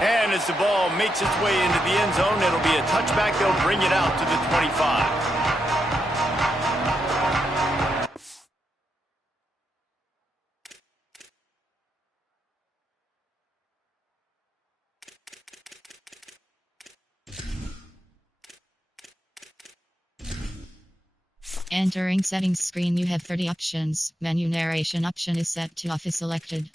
And as the ball makes its way into the end zone, it'll be a touchback. They'll bring it out to the 25. Entering settings screen, you have 30 options. Menu narration option is set to off is selected.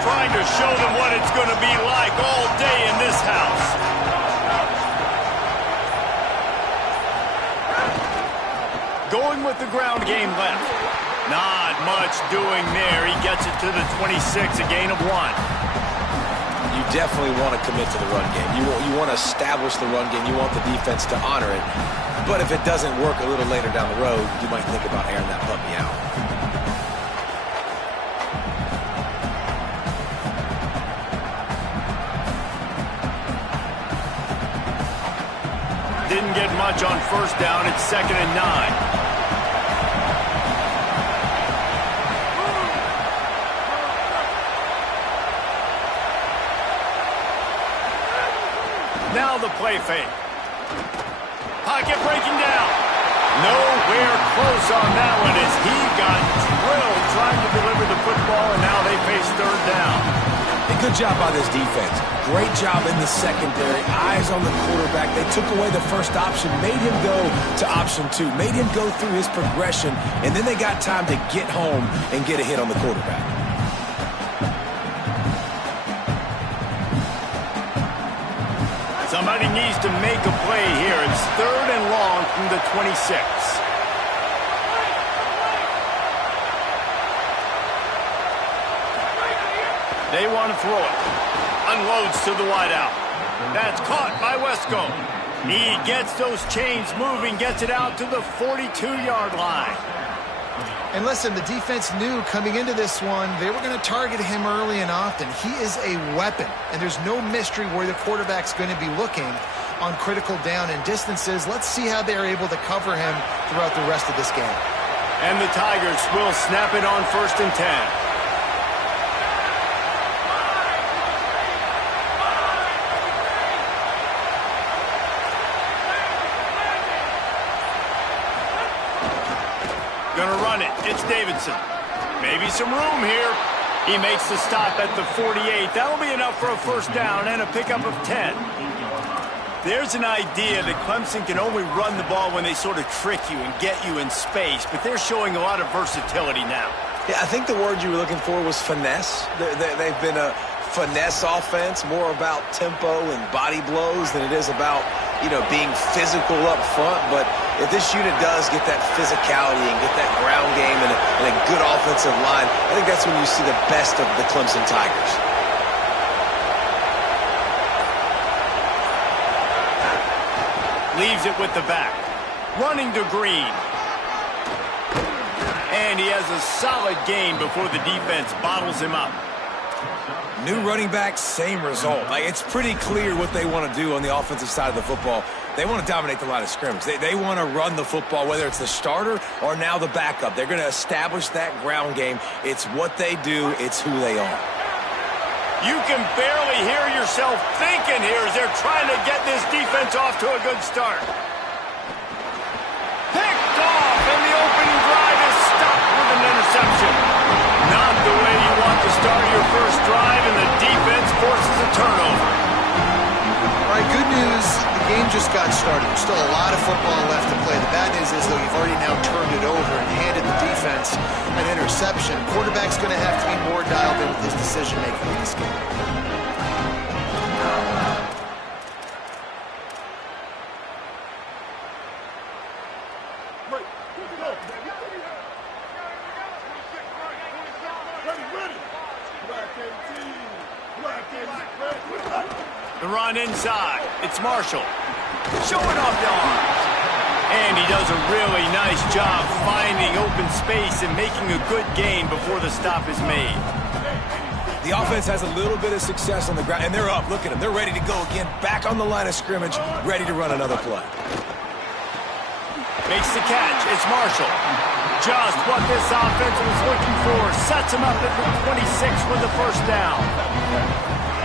Trying to show them what it's going to be like all day in this house. Going with the ground game left. Not much doing there. He gets it to the 26, a gain of 1. You definitely want to commit to the run game. You want to establish the run game. You want the defense to honor it. But if it doesn't work a little later down the road, you might think about airing that puppy out. Didn't get much on first down. It's 2nd and 9. Now the play fake. Pocket breaking down. Nowhere close on that one as he got drilled trying to deliver the football, and now they face 3rd down. Good job by this defense. Great job in the secondary. Eyes on the quarterback. They took away the first option, made him go to option 2, made him go through his progression, and then they got time to get home and get a hit on the quarterback. Somebody needs to make a play here. It's 3rd and long from the 26. They want to throw it. Unloads to the wideout. That's caught by Wesco. He gets those chains moving, gets it out to the 42-yard line. And listen, the defense knew coming into this one, they were going to target him early and often. He is a weapon, and there's no mystery where the quarterback's going to be looking on critical down and distances. Let's see how they're able to cover him throughout the rest of this game. And the Tigers will snap it on 1st and 10. Gonna run it. It's Davidson. Maybe some room here. He makes the stop at the 48. That'll be enough for a first down and a pickup of 10. There's an idea that Clemson can only run the ball when they sort of trick you and get you in space, but they're showing a lot of versatility now. Yeah, I think the word you were looking for was finesse. They've been a finesse offense, more about tempo and body blows than it is about, being physical up front. But if this unit does get that physicality and get that ground game and a good offensive line, I think that's when you see the best of the Clemson Tigers. Leaves it with the back. Running to Green. And he has a solid gain before the defense bottles him up. New running back, same result. It's pretty clear what they want to do on the offensive side of the football. They want to dominate the line of scrimmage. They want to run the football, whether it's the starter or now the backup. They're going to establish that ground game. It's what they do. It's who they are. You can barely hear yourself thinking here as they're trying to get this defense off to a good start. Picked off, and the opening drive is stopped with an interception. Not the way you want to start your first drive, and the defense forces a turnover. All right, good news. The game just got started. There's still a lot of football left to play. The bad news is, though, you've already now turned it over and handed the defense an interception. Quarterback's going to have to be more dialed in with his decision-making in this game. The run inside. It's Marshall. Showing off the arms. And he does a really nice job finding open space and making a good gain before the stop is made. The offense has a little bit of success on the ground, and they're up. Look at them. They're ready to go again, back on the line of scrimmage, ready to run another play. Makes the catch. It's Marshall. Just what this offense was looking for. Sets him up at the 26 with the first down.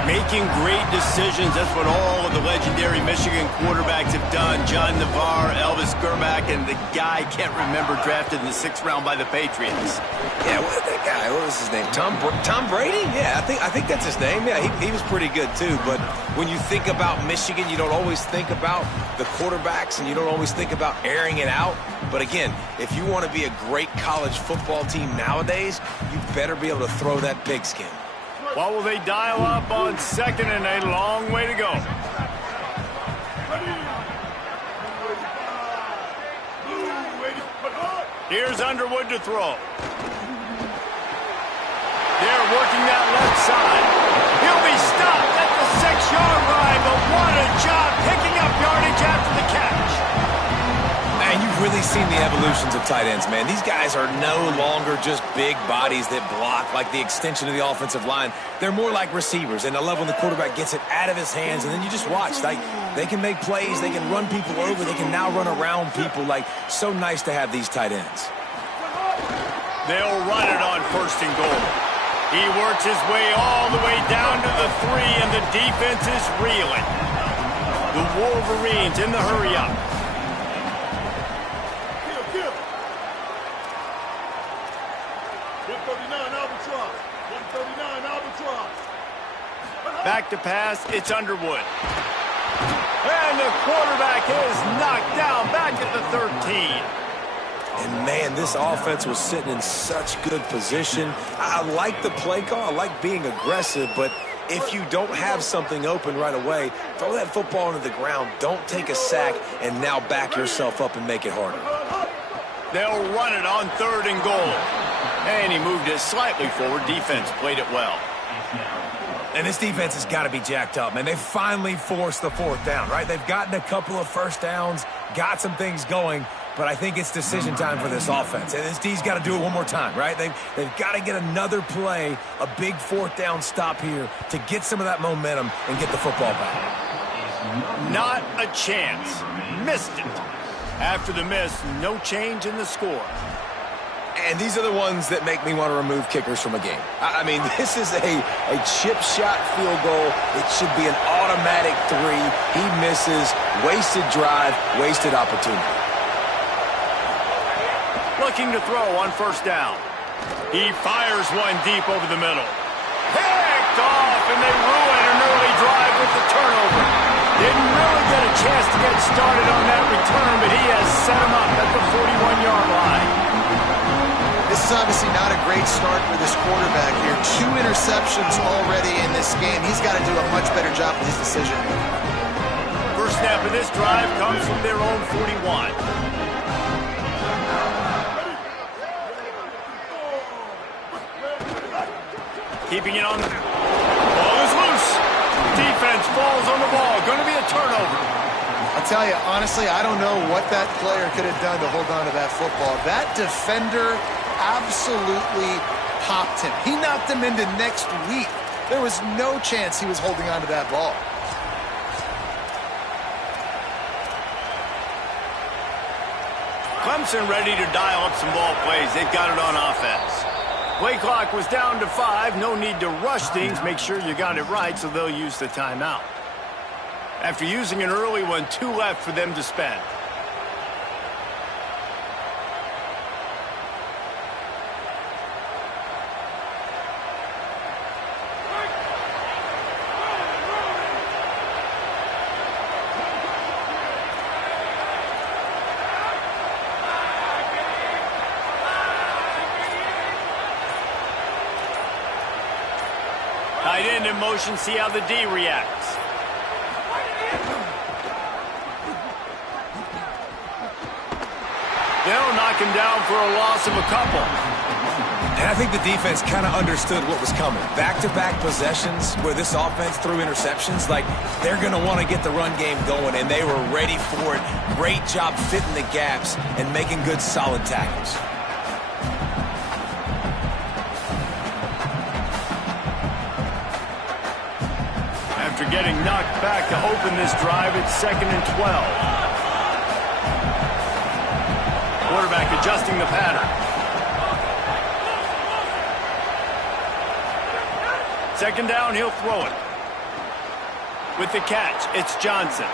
Making great decisions. That's what all of the legendary Michigan quarterbacks have done. John Navarre, Elvis Grbac, and the guy, can't remember, drafted in the 6th round by the Patriots. Yeah, that guy? What was his name? Tom Brady? Yeah, I think that's his name. Yeah, he was pretty good too. But when you think about Michigan, you don't always think about the quarterbacks, and you don't always think about airing it out. But again, if you want to be a great college football team nowadays, you better be able to throw that pigskin. What will they dial up on second, and a long way to go? Here's Underwood to throw. They're working that left side. He'll be stopped at the 6-yard line, but what a job picking up yardage after the catch. Man, you've really seen the evolutions of tight ends, man. These guys are no longer just big bodies that block like the extension of the offensive line. They're more like receivers, and I love when the quarterback gets it out of his hands, and then you just watch. They can make plays, they can run people over, they can now run around people. So nice to have these tight ends. They'll run it on 1st and goal. He works his way all the way down to the 3, and the defense is reeling. The Wolverines in the hurry-up. Back to pass, it's Underwood. And the quarterback is knocked down back at the 13. And, man, this offense was sitting in such good position. I like the play call. I like being aggressive, but if you don't have something open right away, throw that football into the ground. Don't take a sack and now back yourself up and make it harder. They'll run it on 3rd and goal. And he moved it slightly forward. Defense played it well. And this defense has got to be jacked up, man. They finally forced the 4th down, right? They've gotten a couple of first downs, got some things going, but I think it's decision time for this offense. And this D's got to do it one more time, right? They've got to get another play, a big 4th down stop here to get some of that momentum and get the football back. Not a chance. Missed it. After the miss, no change in the score. And these are the ones that make me want to remove kickers from a game. I mean, this is a chip shot field goal. It should be an automatic 3. He misses. Wasted drive, wasted opportunity. Looking to throw on 1st down. He fires one deep over the middle. Picked off, and they ruin an early drive with the turnover. Didn't really get a chance to get started on that return, but he has set him up at the 41-yard line. This is obviously not a great start for this quarterback here. 2 interceptions already in this game. He's got to do a much better job with his decision. First snap of this drive comes from their own 41. Keeping it on. The ball is loose. Defense falls on the ball. Going to be a turnover. I'll tell you, honestly, I don't know what that player could have done to hold on to that football. That defender absolutely popped him. He knocked him into next week. There was no chance he was holding on to that ball. Clemson ready to dial up some ball plays. They've got it on offense. Play clock was down to 5. No need to rush things. Make sure you got it right, so they'll use the timeout. After using an early one, 2 left for them to spend. Tight end in motion, see how the D reacts. They'll knock him down for a loss of a couple. And I think the defense kind of understood what was coming. Back-to-back possessions where this offense threw interceptions, like they're going to want to get the run game going, and they were ready for it. Great job fitting the gaps and making good, solid tackles. After getting knocked back to open this drive, it's 2nd and 12. Quarterback adjusting the pattern. Second down, he'll throw it. With the catch, it's Johnson.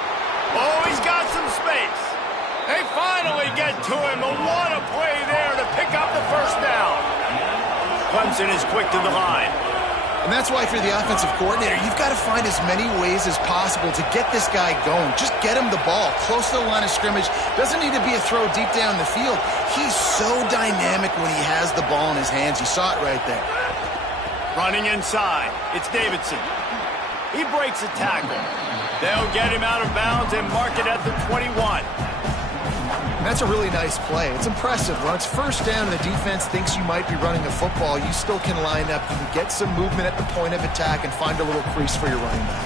Oh, he's got some space. They finally get to him, but what a play there to pick up the first down. Clemson is quick to the line. And that's why, if you're the offensive coordinator, you've got to find as many ways as possible to get this guy going. Just get him the ball close to the line of scrimmage. Doesn't need to be a throw deep down the field. He's so dynamic when he has the ball in his hands. You saw it right there. Running inside, it's Davidson. He breaks a tackle. They'll get him out of bounds and mark it at the 21. That's a really nice play. It's impressive. When it's first down and the defense thinks you might be running the football, you still can line up. You can get some movement at the point of attack and find a little crease for your running back.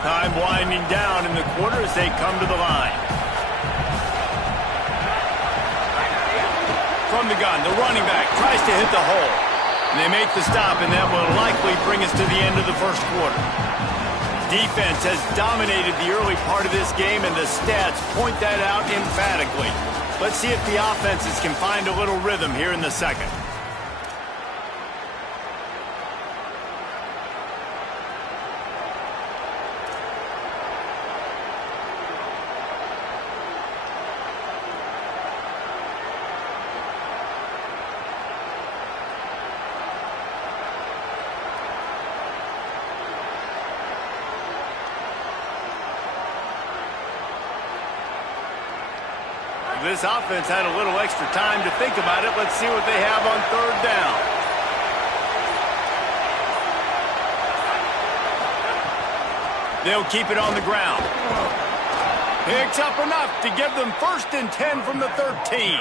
Time winding down in the quarter as they come to the line. From the gun, the running back tries to hit the hole. And they make the stop, and that will likely bring us to the end of the first quarter. Defense has dominated the early part of this game, and the stats point that out emphatically. Let's see if the offenses can find a little rhythm here in the second. This offense had a little extra time to think about it. Let's see what they have on 3rd down. They'll keep it on the ground. Picks up enough to give them 1st and 10 from the 13.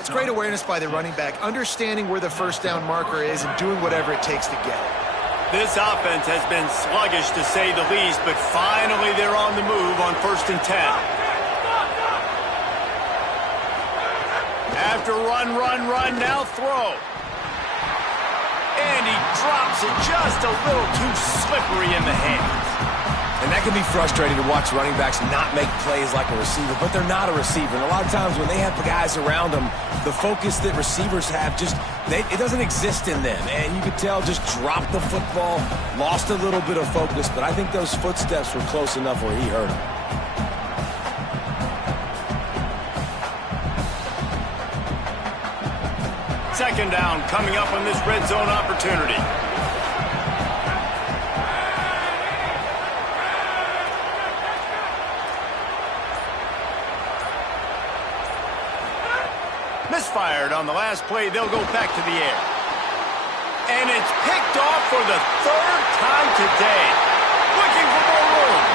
It's great awareness by the running back, understanding where the first down marker is and doing whatever it takes to get it. This offense has been sluggish to say the least, but finally they're on the move on 1st and 10. After run, now throw. And he drops it just a little too slippery in the hands. And that can be frustrating to watch running backs not make plays like a receiver, but they're not a receiver. And a lot of times when they have the guys around them, the focus that receivers have it doesn't exist in them. And you could tell just dropped the football, lost a little bit of focus, but I think those footsteps were close enough where he hurt him. Second down coming up on this red zone opportunity. Misfired on the last play. They'll go back to the air. And it's picked off for the third time today. Looking for more room.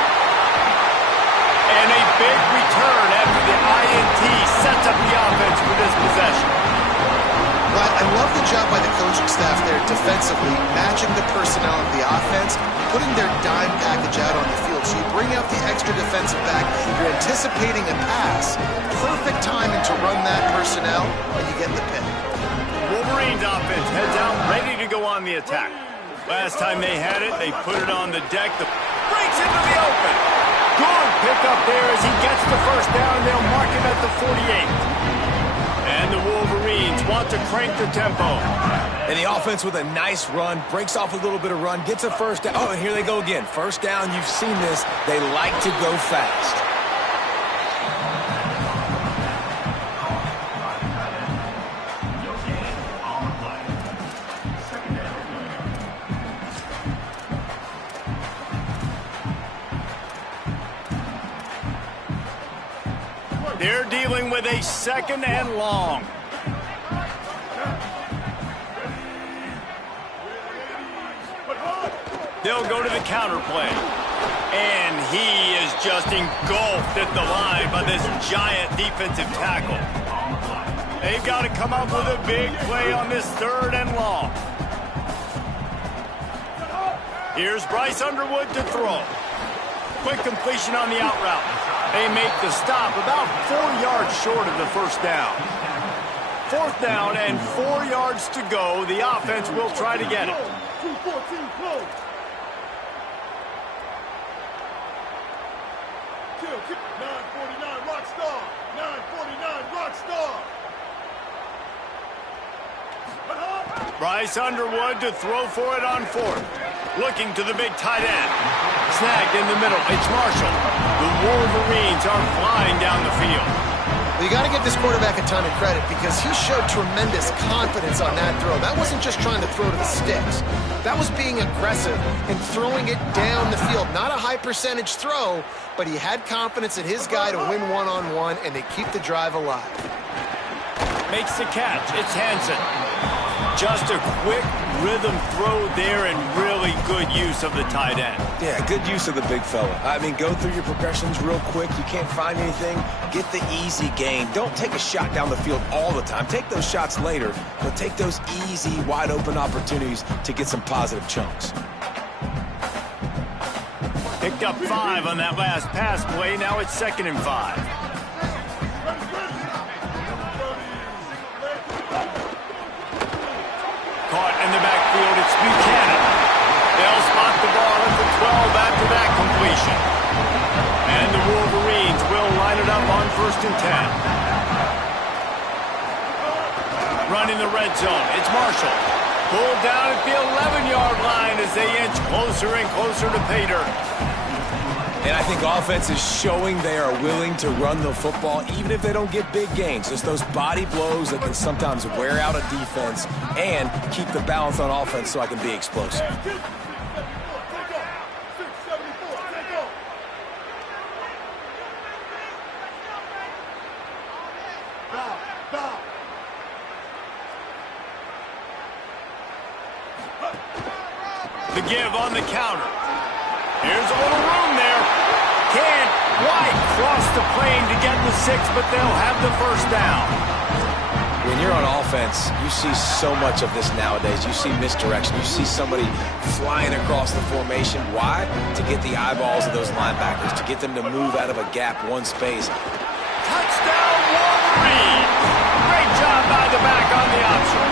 And a big return after the INT sets up the offense for this possession. Well, I love the job by the coaching staff there defensively, matching the personnel of the offense, putting their dime package out on the field. So you bring out the extra defensive back, you're anticipating a pass, perfect timing to run that personnel, and you get the pick. Wolverines offense heads out, ready to go on the attack. Last time they had it, they put it on the deck. The breaks into the open. Good pickup there as he gets the first down. They'll mark him at the 48. And the Wolverines want to crank the tempo. And the offense with a nice run, breaks off a little bit of run, gets a first down. Oh, and here they go again. First down, you've seen this. They like to go fast. They're dealing with a second and long. They'll go to the counter play. And he is just engulfed at the line by this giant defensive tackle. They've got to come up with a big play on this third and long. Here's Bryce Underwood to throw. Quick completion on the out route. They make the stop about 4 yards short of the first down. Fourth down and 4 yards to go. The offense will try to get it. 2-14 close. Kill. 949 rock star. 949 rock star. Bryce Underwood to throw for it on fourth. Looking to the big tight end. Snagged in the middle. It's Marshall. The Wolverines are flying down the field. Well, you got to give this quarterback a ton of credit because he showed tremendous confidence on that throw. That wasn't just trying to throw to the sticks. That was being aggressive and throwing it down the field. Not a high percentage throw, but he had confidence in his guy to win one-on-one, and they keep the drive alive. Makes the catch. It's Hansen. Just a quick rhythm throw there and really good use of the tight end. Yeah, good use of the big fella. I mean, go through your progressions real quick. You can't find anything. Get the easy gain. Don't take a shot down the field all the time. Take those shots later, but take those easy, wide-open opportunities to get some positive chunks. Picked up 5 on that last pass play. Now it's 2nd and 5. Caught in the backfield, it's Buchanan. They'll spot the ball at the 12 after that completion. And the Wolverines will line it up on 1st and 10. Running the red zone, it's Marshall. Pulled down at the 11-yard line as they inch closer and closer to pay dirt. And I think offense is showing they are willing to run the football, even if they don't get big gains. Just those body blows that can sometimes wear out a defense and keep the balance on offense so I can be explosive. The give on the counter. Here's a little room there. Can't quite cross the plane to get the 6, but they'll have the first down. When you're on offense, you see so much of this nowadays. You see misdirection. You see somebody flying across the formation. Why? To get the eyeballs of those linebackers, to get them to move out of a gap, one space. Touchdown, Wolverine! Great job by the back on the option.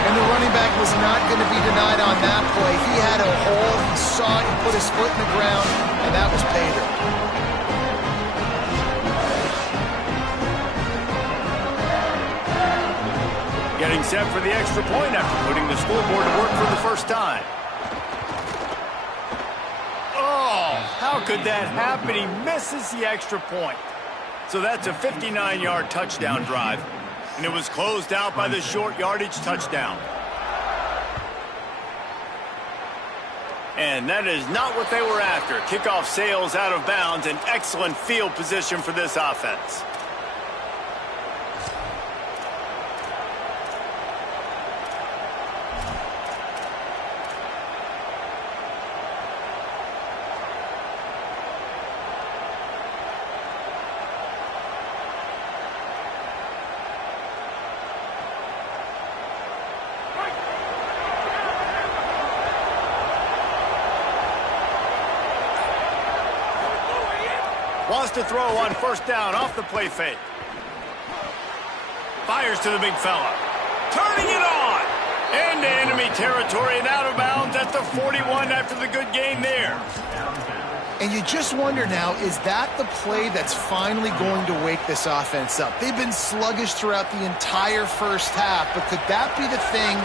And the running back was not going to be denied on that play. He had a hole, he saw it, he put his foot in the ground, and that was pay dirt. Getting set for the extra point after putting the scoreboard to work for the first time. Oh, how could that happen? He misses the extra point. So that's a 59-yard touchdown drive. And it was closed out by the short yardage touchdown. And that is not what they were after. Kickoff sails out of bounds, and excellent field position for this offense. Wants to throw on first down off the play fake. Fires to the big fella. Turning it on. Into enemy territory and out of bounds at the 41 after the good gain there. And you just wonder now, is that the play that's finally going to wake this offense up? They've been sluggish throughout the entire first half, but could that be the thing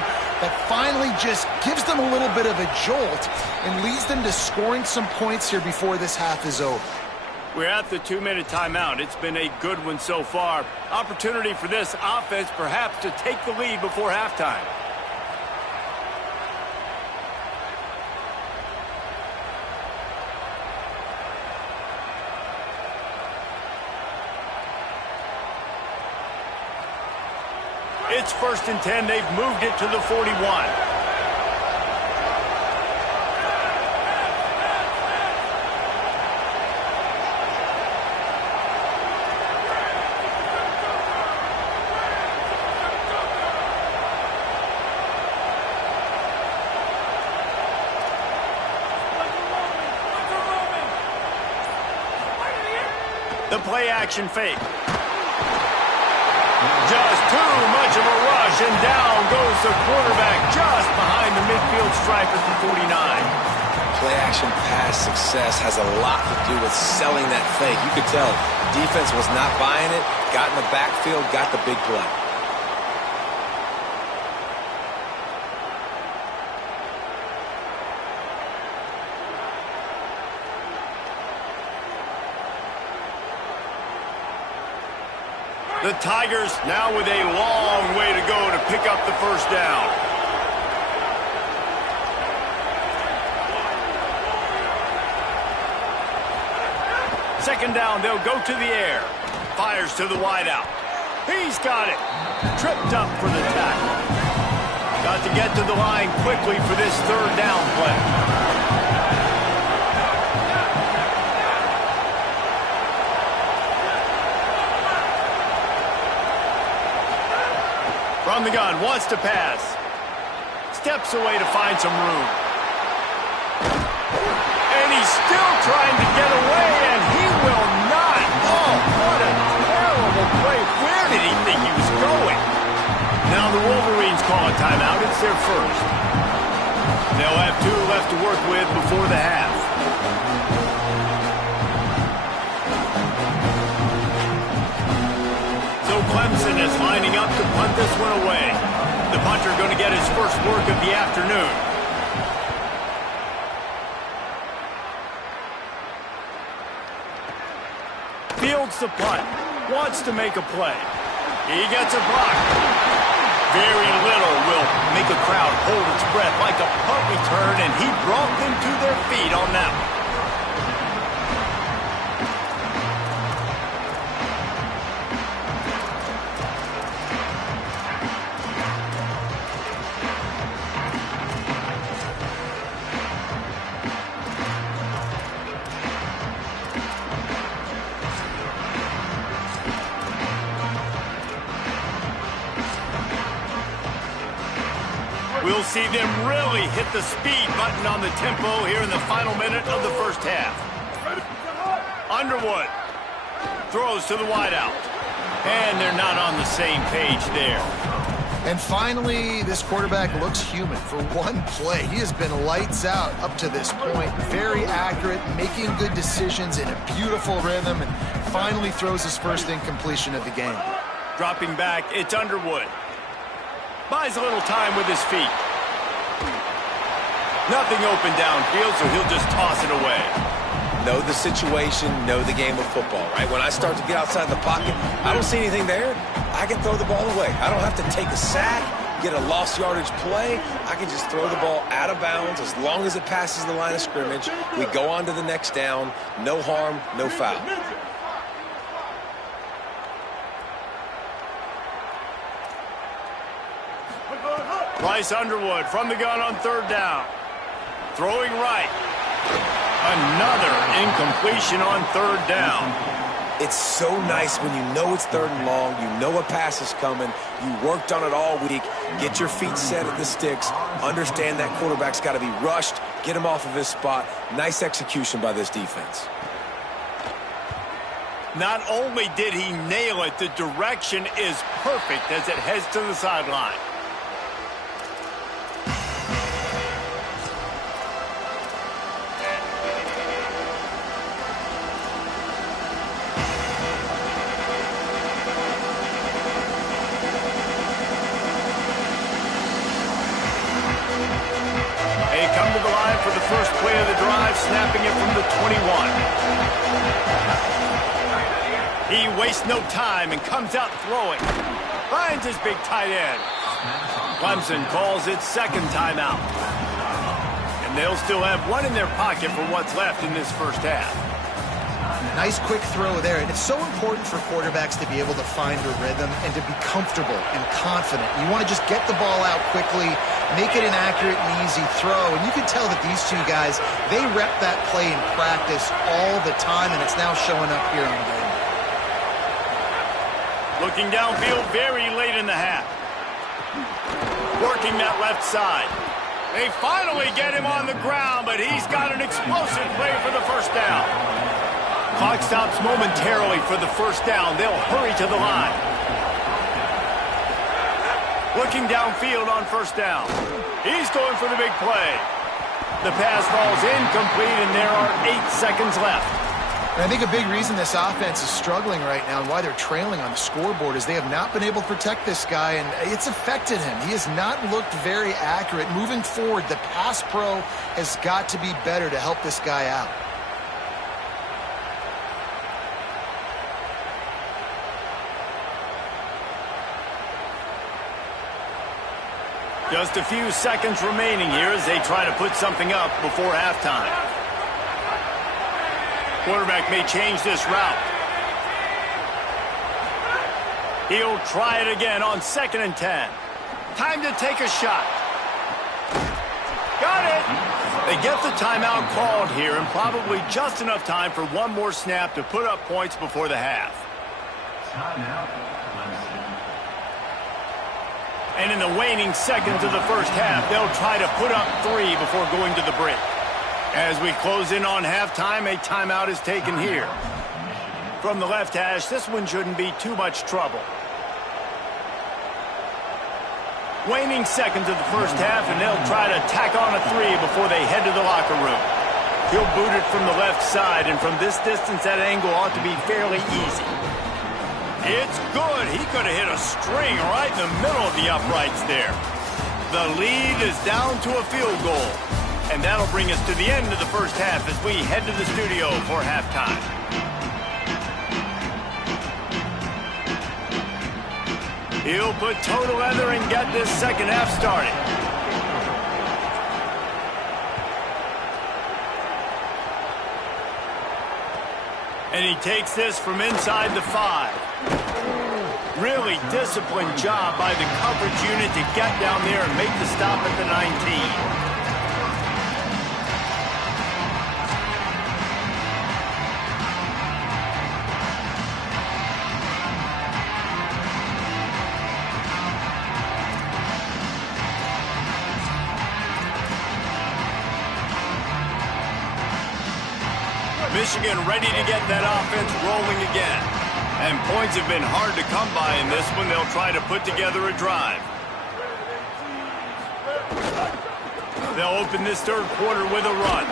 that finally just gives them a little bit of a jolt and leads them to scoring some points here before this half is over? We're at the 2-minute timeout. It's been a good one so far. Opportunity for this offense perhaps to take the lead before halftime. It's 1st and 10. They've moved it to the 41. The play action fake. Just too much of a rush, and down goes the quarterback just behind the midfield stripe at the 49. Play action pass success has a lot to do with selling that fake. You could tell defense was not buying it, got in the backfield, got the big play. The Tigers now with a long way to go to pick up the first down. Second down, they'll go to the air. Fires to the wideout. He's got it. Tripped up for the tackle. Got to get to the line quickly for this third down play. From the gun, wants to pass. Steps away to find some room. And he's still trying to get away, and he will not. Oh, what a terrible play. Where did he think he was going? Now the Wolverines call a timeout. It's their first. They'll have 2 left to work with before the half. Clemson is lining up to punt this one away. The punter going to get his first work of the afternoon. Fields the punt. Wants to make a play. He gets a block. Very little will make a crowd hold its breath like a punt return, and he brought them to their feet on that one. We'll see them really hit the speed button on the tempo here in the final minute of the first half. Underwood throws to the wideout. And they're not on the same page there. And finally, this quarterback looks human for one play. He has been lights out up to this point. Very accurate, making good decisions in a beautiful rhythm, and finally throws his first incompletion of the game. Dropping back, it's Underwood. Buys a little time with his feet. Nothing open downfield, so he'll just toss it away. know the situation, know the game of football, right? When I start to get outside the pocket, I don't see anything there, I can throw the ball away. I don't have to take a sack, get a lost yardage play. I can just throw the ball out of bounds as long as it passes the line of scrimmage. We go on to the next down. No harm, no foul. Bryce Underwood from the gun on third down. Throwing right. Another incompletion on third down. It's so nice when you know it's third and long, you know a pass is coming, you worked on it all week, get your feet set at the sticks, understand that quarterback's got to be rushed, get him off of his spot. Nice execution by this defense. Not only did he nail it, the direction is perfect as it heads to the sideline. First play of the drive, snapping it from the 21. He wastes no time and comes out throwing. Finds his big tight end. Clemson calls its second timeout. And they'll still have one in their pocket for what's left in this first half. Nice quick throw there. And it's so important for quarterbacks to be able to find a rhythm and to be comfortable and confident. You want to just get the ball out quickly, make it an accurate and easy throw. And you can tell that these two guys, they rep that play in practice all the time, and it's now showing up here on game. Looking downfield very late in the half. Working that left side. They finally get him on the ground, but he's got an explosive play for the first down. Clock stops momentarily for the first down. They'll hurry to the line. Looking downfield on first down. He's going for the big play. The pass falls incomplete, and there are 8 seconds left. And I think a big reason this offense is struggling right now and why they're trailing on the scoreboard is they have not been able to protect this guy, and it's affected him. He has not looked very accurate. Moving forward, the pass pro has got to be better to help this guy out. Just a few seconds remaining here as they try to put something up before halftime. Quarterback may change this route. He'll try it again on 2nd and 10. Time to take a shot. Got it! They get the timeout called here, and probably just enough time for one more snap to put up points before the half. And in the waning seconds of the first half, they'll try to put up 3 before going to the break. As we close in on halftime, a timeout is taken here. From the left hash, this one shouldn't be too much trouble. Waning seconds of the first half, and they'll try to tack on a 3 before they head to the locker room. He'll boot it from the left side, and from this distance, that angle ought to be fairly easy. It's good. He could have hit a string right in the middle of the uprights there. The lead is down to a field goal. And that'll bring us to the end of the first half as we head to the studio for halftime. He'll put toe to leather and get this second half started. And he takes this from inside the 5. Really disciplined job by the coverage unit to get down there and make the stop at the 19. Michigan ready to get that offense rolling again. And points have been hard to come by in this one. They'll try to put together a drive. They'll open this third quarter with a run.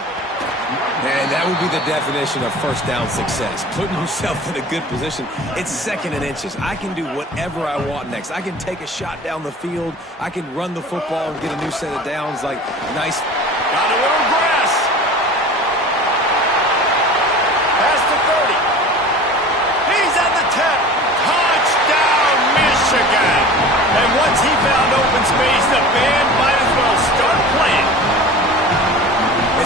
And that would be the definition of first down success. Putting yourself in a good position. It's 2nd and inches. I can do whatever I want next. I can take a shot down the field. I can run the football and get a new set of downs. Like, nice. Got a little grass.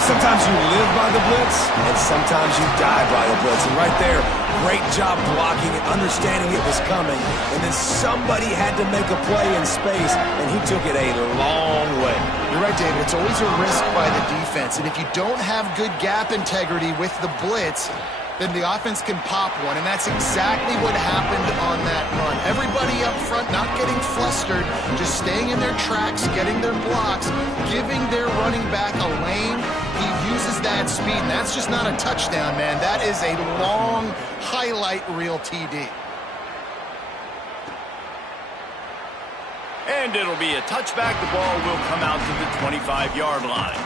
Sometimes you live by the blitz, and sometimes you die by the blitz. And right there, great job blocking it, understanding it was coming. And then somebody had to make a play in space, and he took it a long way. You're right, David. It's always a risk by the defense. And if you don't have good gap integrity with the blitz, then the offense can pop one, and that's exactly what happened on that run. Everybody up front not getting flustered, just staying in their tracks, getting their blocks, giving their running back a lane. He uses that speed, and that's just not a touchdown, man. That is a long highlight reel TD. And it'll be a touchback. The ball will come out to the 25-yard line.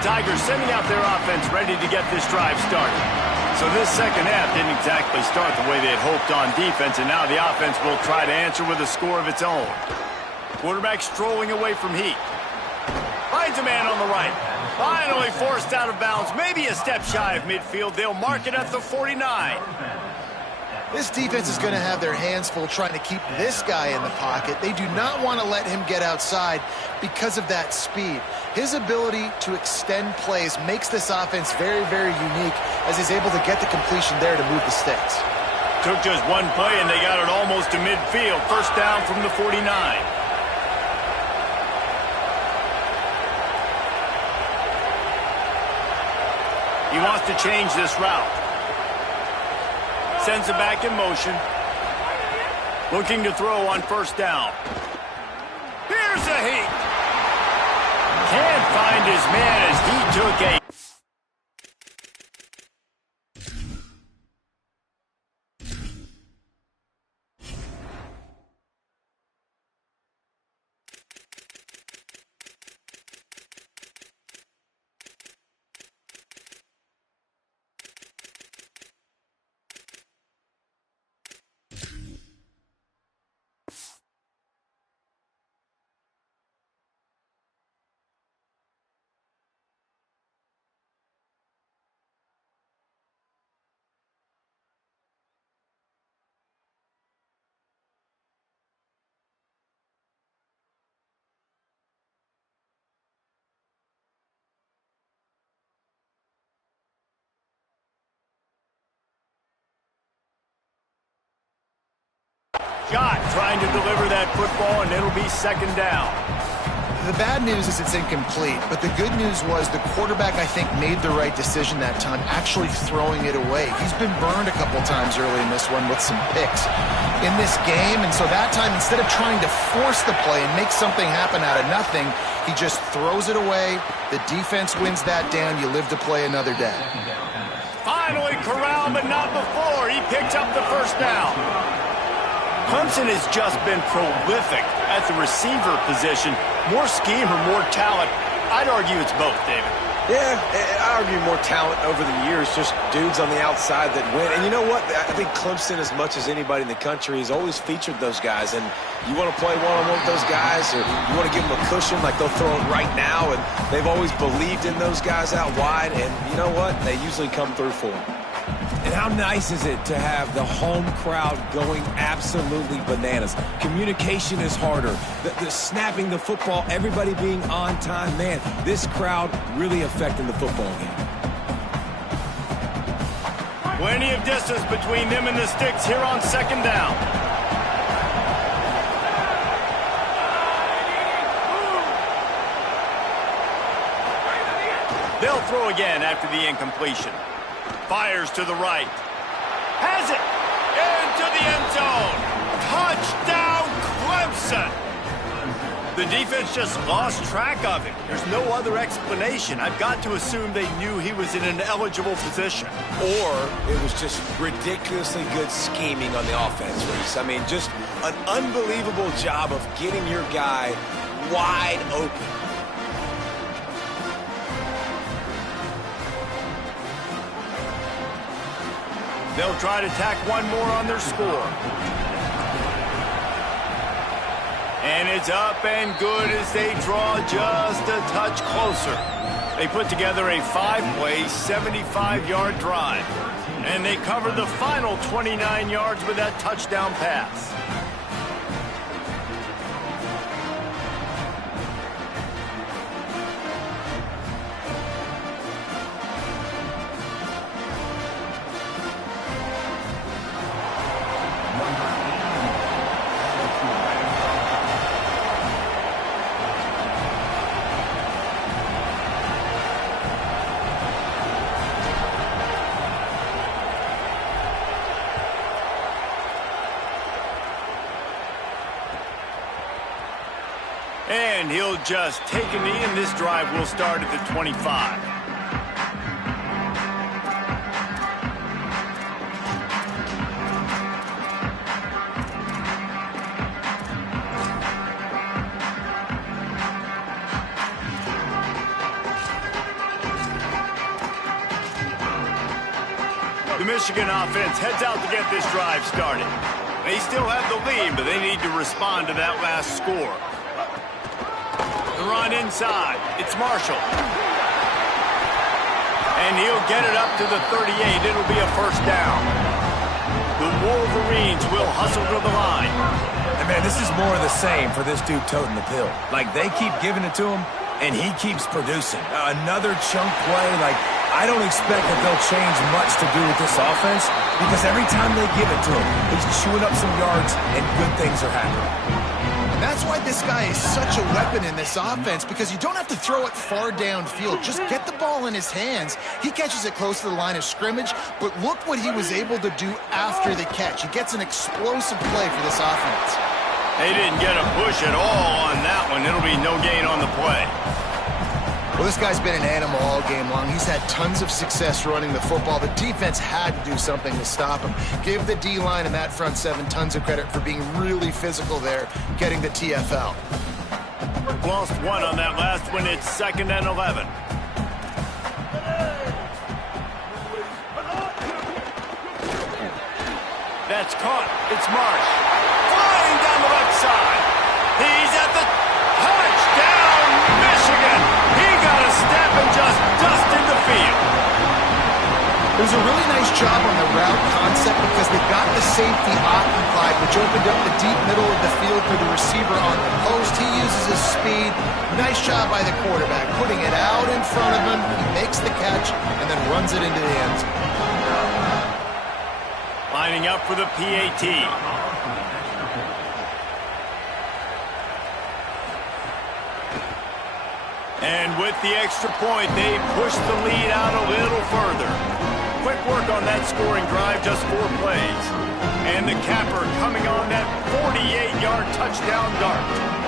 Tigers sending out their offense ready to get this drive started. So this second half didn't exactly start the way they had hoped on defense, and now the offense will try to answer with a score of its own. Quarterback strolling away from heat. Finds a man on the right. Finally forced out of bounds, maybe a step shy of midfield. They'll mark it at the 49. This defense is going to have their hands full trying to keep this guy in the pocket. They do not want to let him get outside because of that speed. His ability to extend plays makes this offense very, very unique as he's able to get the completion there to move the sticks. Took just one play and they got it almost to midfield. First down from the 49. He wants to change this route. Sends it back in motion. Looking to throw on first down. Here's a heat. Can't find his man as he took a... Shot trying to deliver that football, and it'll be second down. The bad news is it's incomplete, but the good news was the quarterback, I think, made the right decision that time, actually throwing it away. He's been burned a couple times early in this one with some picks in this game, and so that time, instead of trying to force the play and make something happen out of nothing, he just throws it away. The defense wins that down. You live to play another day. Finally corralled, but not before. He picks up the first down. Clemson has just been prolific at the receiver position. More scheme or more talent? I'd argue it's both, David. Yeah, I argue more talent over the years, just dudes on the outside that win. And you know what? I think Clemson, as much as anybody in the country, has always featured those guys. And you want to play one-on-one with those guys, or you want to give them a cushion like they'll throw it right now. And they've always believed in those guys out wide. And you know what? They usually come through for them. And how nice is it to have the home crowd going absolutely bananas? Communication is harder. The snapping the football, everybody being on time. Man, this crowd really affecting the football game. Plenty of distance between them and the sticks here on second down. They'll throw again after the incompletion. Fires to the right. Has it. Into the end zone. Touchdown, Clemson. The defense just lost track of him. There's no other explanation. I've got to assume they knew he was in an eligible position. Or it was just ridiculously good scheming on the offense, Reese. I mean, just an unbelievable job of getting your guy wide open. They'll try to tack one more on their score. And it's up and good as they draw just a touch closer. They put together a 5-play, 75-yard drive. And they covered the final 29 yards with that touchdown pass. And he'll just take a knee, and this drive will start at the 25. The Michigan offense heads out to get this drive started. They still have the lead, but they need to respond to that last score. The run inside. It's Marshall. And he'll get it up to the 38. It'll be a first down. The Wolverines will hustle to the line. And man, this is more of the same for this dude toting the pill. Like, they keep giving it to him, and he keeps producing. Another chunk play. Like, I don't expect that they'll change much to do with this offense, because every time they give it to him, he's chewing up some yards, and good things are happening. That's why this guy is such a weapon in this offense, because you don't have to throw it far downfield. Just get the ball in his hands. He catches it close to the line of scrimmage, but look what he was able to do after the catch. He gets an explosive play for this offense. They didn't get a push at all on that one. It'll be no gain on the play. Well, this guy's been an animal all game long. He's had tons of success running the football. The defense had to do something to stop him. Give the D-line and that front seven tons of credit for being really physical there, getting the TFL. Lost one on that last one. It's 2nd and 11. That's caught. It's Marsh. Flying down the left side. He's at the touchdown, Michigan. He got a step and just dusted the field. It was a really nice job on the route concept, because they got the safety occupied, which opened up the deep middle of the field for the receiver on the post. He uses his speed. Nice job by the quarterback, putting it out in front of him. He makes the catch and then runs it into the end zone. Lining up for the PAT. And with the extra point, they push the lead out a little further. Quick work on that scoring drive, just 4 plays. And the capper coming on that 48-yard touchdown dart.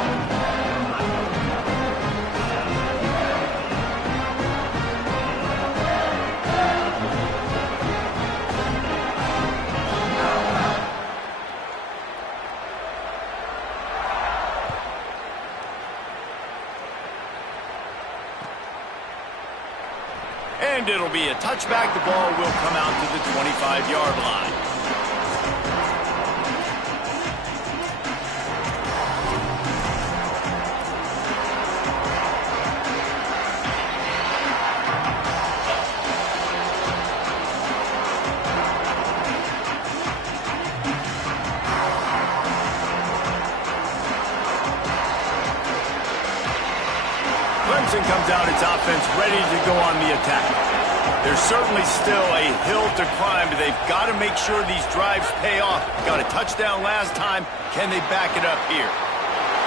And it'll be a touchback. The ball will come out to the 25-yard line. Clemson comes out its offense ready to go on the attack. There's certainly still a hill to climb, but they've got to make sure these drives pay off. Got a touchdown last time. Can they back it up here?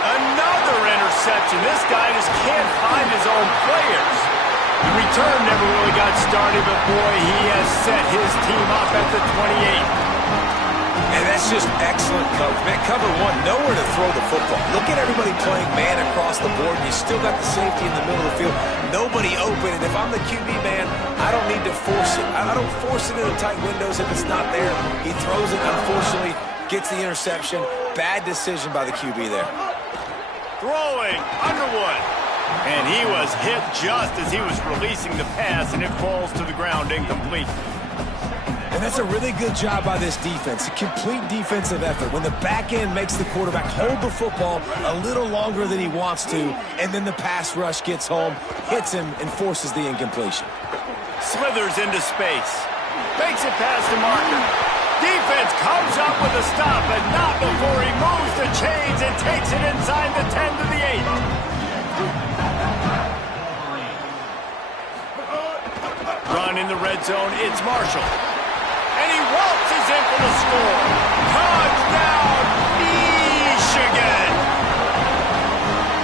Another interception. This guy just can't find his own players. The return never really got started, but boy, he has set his team up at the 28. And that's just excellent coverage. Man, cover one, nowhere to throw the football. Look at everybody playing man across the board. You still got the safety in the middle of the field. Nobody open. And if I'm the QB man, I don't need to force it. I don't force it into tight windows if it's not there. He throws it, unfortunately, gets the interception. Bad decision by the QB there. Throwing, Underwood. And he was hit just as he was releasing the pass, and it falls to the ground incomplete. And that's a really good job by this defense, a complete defensive effort. When the back end makes the quarterback hold the football a little longer than he wants to, and then the pass rush gets home, hits him, and forces the incompletion. Slithers into space. Makes it past the marker. Defense comes up with a stop, but not before he moves the chains and takes it inside the 10 to the 8. Run in the red zone, it's Marshall. And he waltzes in for the score. Touchdown, Michigan!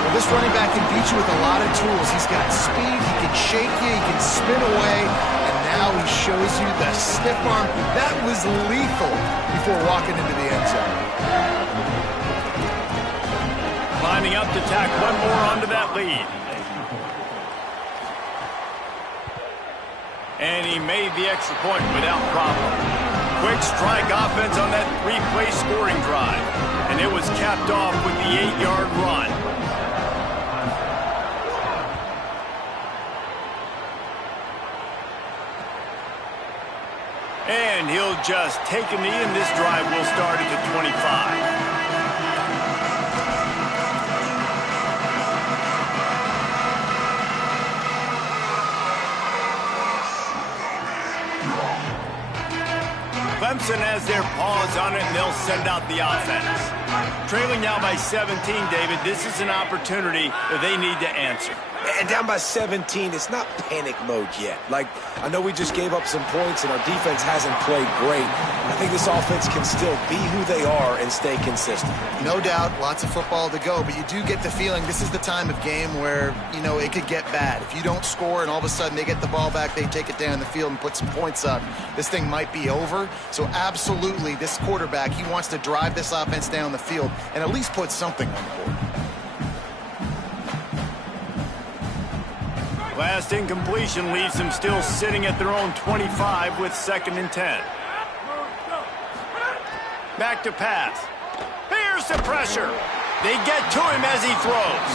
Well, this running back can beat you with a lot of tools. He's got speed, he can shake you, he can spin away, and now he shows you the stiff arm. That was lethal before walking into the end zone. Lining up to tack one more onto that lead. And he made the extra point without problem. Quick strike offense on that three-play scoring drive. And it was capped off with the 8-yard run. And he'll just take a knee, and this drive will start at the 25. Clemson has their paws on it, and they'll send out the offense. Trailing now by 17, David, this is an opportunity that they need to answer. And down by 17, it's not panic mode yet. Like, I know we just gave up some points and our defense hasn't played great. I think this offense can still be who they are and stay consistent. No doubt, lots of football to go, but you do get the feeling this is the time of game where, you know, it could get bad. If you don't score and all of a sudden they get the ball back, they take it down the field and put some points up, this thing might be over. So absolutely, this quarterback, he wants to drive this offense down the field and at least put something on the board. Last incompletion leaves them still sitting at their own 25 with 2nd and 10. Back to pass. Here's the pressure. They get to him as he throws.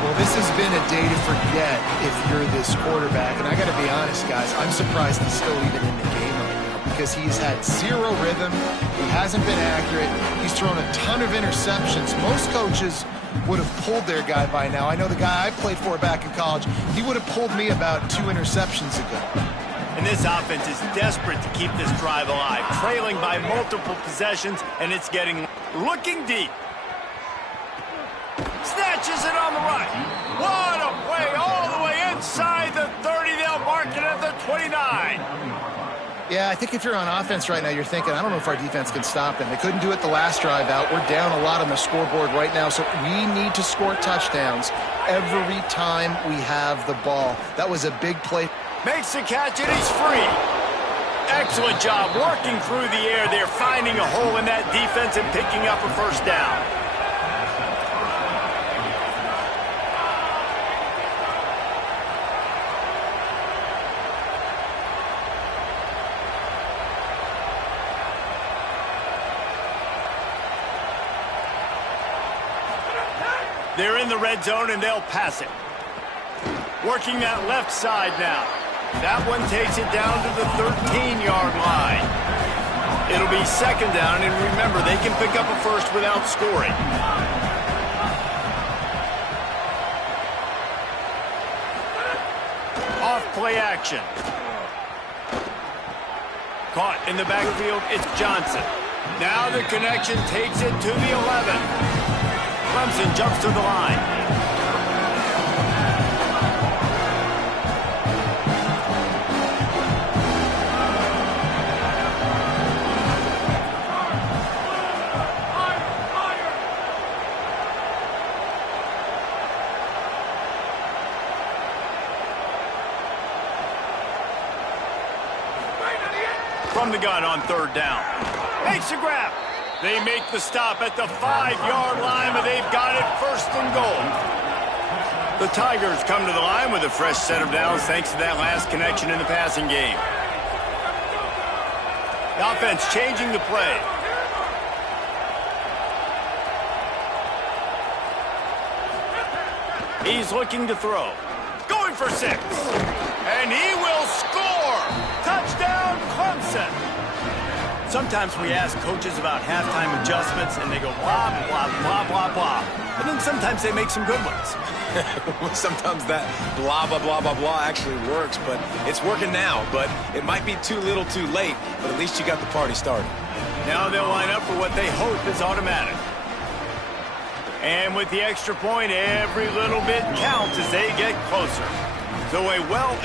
Well, this has been a day to forget if you're this quarterback. And I got to be honest, guys, I'm surprised he's still even in the game right now because he's had zero rhythm. He hasn't been accurate. He's thrown a ton of interceptions. Most coaches would have pulled their guy by now. I know the guy I played for back in college, he would have pulled me about 2 interceptions ago. And this offense is desperate to keep this drive alive, trailing by multiple possessions, and it's looking deep. Snatches it on the right. What a play all the way inside the 30. They'll mark it at the 29. Yeah, I think if you're on offense right now, you're thinking, I don't know if our defense can stop them. They couldn't do it the last drive out. We're down a lot on the scoreboard right now, so we need to score touchdowns every time we have the ball. That was a big play. Makes the catch, and he's free. Excellent job working through the air. They're finding a hole in that defense and picking up a first down. They're in the red zone, and they'll pass it. Working that left side now. That one takes it down to the 13-yard line. It'll be 2nd down, and remember, they can pick up a first without scoring. Off play action. Caught in the backfield, it's Johnson. Now the connection takes it to the 11. Clemson jumps to the line. From the gun on 3rd down. Makes a grab. They make the stop at the 5-yard line, but they've got it 1st and goal. The Tigers come to the line with a fresh set of downs thanks to that last connection in the passing game. The offense changing the play. He's looking to throw. Going for 6. And he will score. Touchdown, Clemson. Sometimes we ask coaches about halftime adjustments, and they go blah, blah, blah, blah, blah. And then sometimes they make some good ones. Sometimes that blah, blah, blah, blah, blah actually works, but it's working now. But it might be too little too late, but at least you got the party started. Now they'll line up for what they hope is automatic. And with the extra point, every little bit counts as they get closer. So a well